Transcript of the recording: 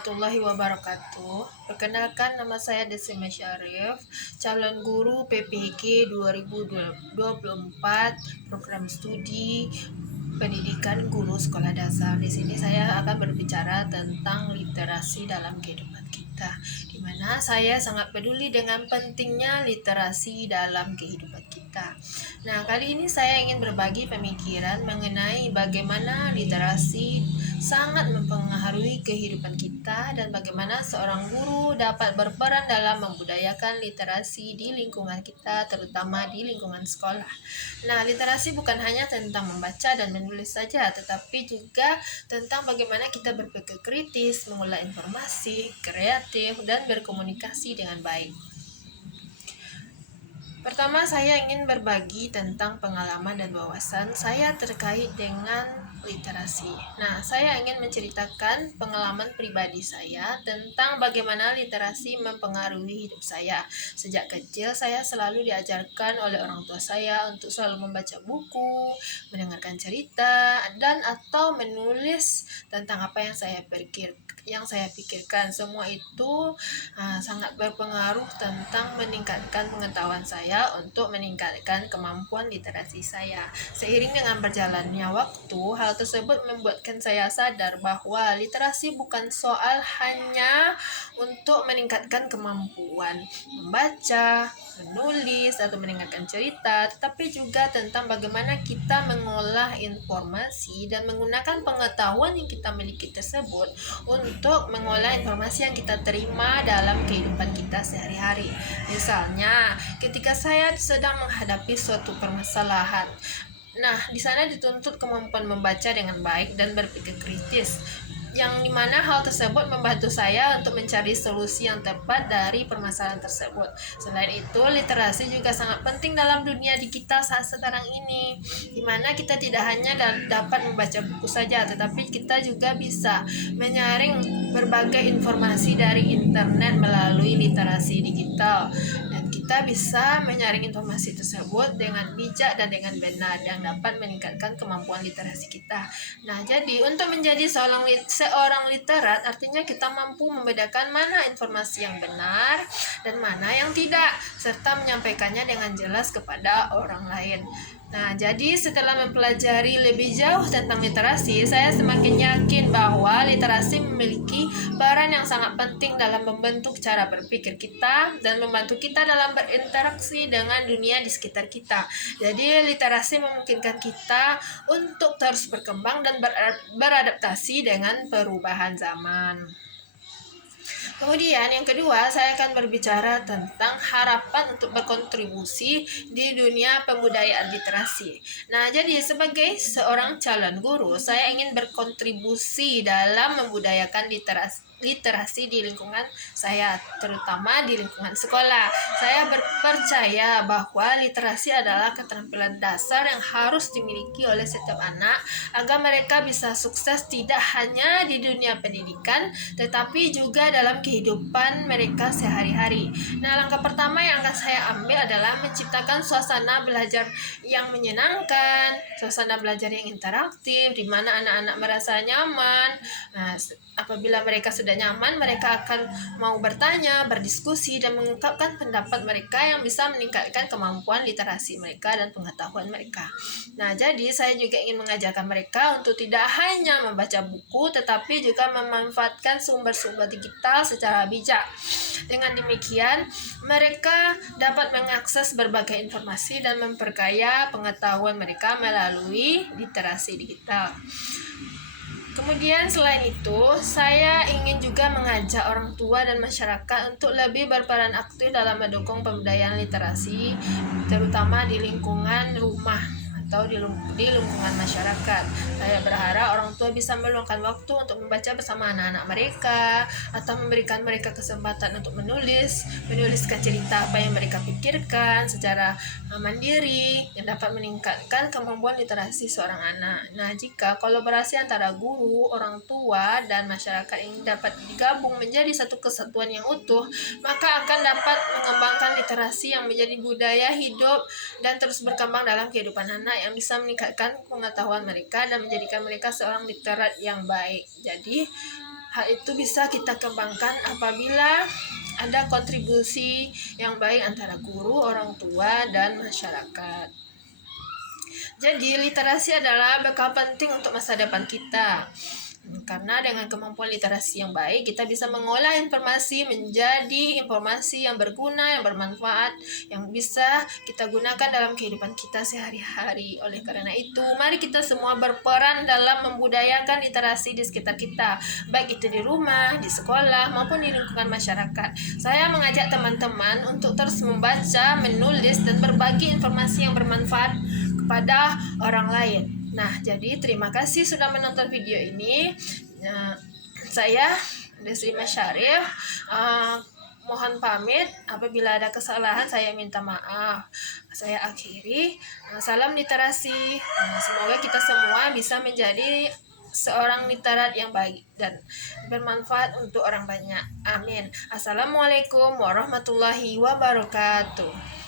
warahmatullahi wabarakatuh. Perkenalkan, nama saya Desima Syarif, calon guru PPK 2024, program studi pendidikan guru sekolah dasar. Di sini saya akan berbicara tentang literasi dalam kehidupan kita, di mana saya sangat peduli dengan pentingnya literasi dalam kehidupan kita. Nah, kali ini saya ingin berbagi pemikiran mengenai bagaimana literasi sangat mempengaruhi kehidupan kita dan bagaimana seorang guru dapat berperan dalam membudayakan literasi di lingkungan kita, terutama di lingkungan sekolah. Nah, literasi bukan hanya tentang membaca dan menulis saja, tetapi juga tentang bagaimana kita berpikir kritis, mengolah informasi, kreatif, dan berkomunikasi dengan baik. Pertama, saya ingin berbagi tentang pengalaman dan wawasan saya terkait dengan literasi. Nah, saya ingin menceritakan pengalaman pribadi saya tentang bagaimana literasi mempengaruhi hidup saya. Sejak kecil, saya selalu diajarkan oleh orang tua saya untuk selalu membaca buku, mendengarkan cerita, dan atau menulis tentang apa yang saya pikirkan. Semua itu sangat berpengaruh tentang meningkatkan pengetahuan saya untuk meningkatkan kemampuan literasi saya. Seiring dengan berjalannya waktu, hal tersebut membuatkan saya sadar bahwa literasi bukan soal hanya untuk meningkatkan kemampuan membaca, menulis, atau mendengarkan cerita, tetapi juga tentang bagaimana kita mengolah informasi dan menggunakan pengetahuan yang kita miliki tersebut untuk mengolah informasi yang kita terima dalam kehidupan kita sehari-hari. Misalnya, ketika saya sedang menghadapi suatu permasalahan, nah, di sana dituntut kemampuan membaca dengan baik dan berpikir kritis, yang dimana hal tersebut membantu saya untuk mencari solusi yang tepat dari permasalahan tersebut. Selain itu, literasi juga sangat penting dalam dunia di kita saat sekarang ini, dimana kita tidak hanya dapat membaca buku saja, tetapi kita juga bisa menyaring berbagai informasi dari internet melalui literasi digital, dan kita bisa menyaring informasi tersebut dengan bijak dan dengan benar yang dapat meningkatkan kemampuan literasi kita. Nah, jadi untuk menjadi seorang literat artinya kita mampu membedakan mana informasi yang benar dan mana yang tidak, serta menyampaikannya dengan jelas kepada orang lain. Nah, jadi setelah mempelajari lebih jauh tentang literasi, saya semakin yakin bahwa literasi memiliki peran yang sangat penting dalam membentuk cara berpikir kita dan membantu kita dalam berinteraksi dengan dunia di sekitar kita. Jadi, literasi memungkinkan kita untuk terus berkembang dan beradaptasi dengan perubahan zaman. Kemudian yang kedua, saya akan berbicara tentang harapan untuk berkontribusi di dunia pembudayaan literasi. Nah, jadi sebagai seorang calon guru, saya ingin berkontribusi dalam membudayakan literasi di lingkungan saya, terutama di lingkungan sekolah. Saya percaya bahwa literasi adalah keterampilan dasar yang harus dimiliki oleh setiap anak agar mereka bisa sukses tidak hanya di dunia pendidikan, tetapi juga dalam kehidupan mereka sehari-hari. Nah, langkah pertama yang akan saya ambil adalah menciptakan suasana belajar yang menyenangkan, suasana belajar yang interaktif, di mana anak-anak merasa nyaman. Nah, apabila mereka sudah nyaman, mereka akan mau bertanya, berdiskusi, dan mengungkapkan pendapat mereka yang bisa meningkatkan kemampuan literasi mereka dan pengetahuan mereka. Nah, jadi saya juga ingin mengajarkan mereka untuk tidak hanya membaca buku, tetapi juga memanfaatkan sumber-sumber digital secara bijak. Dengan demikian, mereka dapat mengakses berbagai informasi dan memperkaya pengetahuan mereka melalui literasi digital. Kemudian selain itu, saya ingin juga mengajak orang tua dan masyarakat untuk lebih berperan aktif dalam mendukung pemberdayaan literasi, terutama di lingkungan rumah atau di lingkungan masyarakat. Saya berharap orang tua bisa meluangkan waktu untuk membaca bersama anak-anak mereka, atau memberikan mereka kesempatan untuk menuliskan cerita apa yang mereka pikirkan secara mandiri, yang dapat meningkatkan kemampuan literasi seorang anak. Nah, jika kolaborasi antara guru, orang tua, dan masyarakat ini dapat digabung menjadi satu kesatuan yang utuh, maka akan dapat mengembangkan literasi yang menjadi budaya hidup dan terus berkembang dalam kehidupan anak, yang bisa meningkatkan pengetahuan mereka dan menjadikan mereka seorang literat yang baik. Jadi, Hal itu bisa kita kembangkan apabila ada kontribusi yang baik antara guru, orang tua, dan masyarakat. Jadi, literasi adalah bekal penting untuk masa depan kita. Karena dengan kemampuan literasi yang baik, kita bisa mengolah informasi menjadi informasi yang berguna, yang bermanfaat, yang bisa kita gunakan dalam kehidupan kita sehari-hari. Oleh karena itu, mari kita semua berperan dalam membudayakan literasi di sekitar kita, baik itu di rumah, di sekolah, maupun di lingkungan masyarakat. Saya mengajak teman-teman untuk terus membaca, menulis, dan berbagi informasi yang bermanfaat kepada orang lain. Nah, jadi terima kasih sudah menonton video ini. Saya Desri Masyarif, mohon pamit. Apabila ada kesalahan, saya minta maaf. Saya akhiri. Salam literasi. Semoga kita semua bisa menjadi seorang literat yang baik dan bermanfaat untuk orang banyak. Amin. Assalamualaikum warahmatullahi wabarakatuh.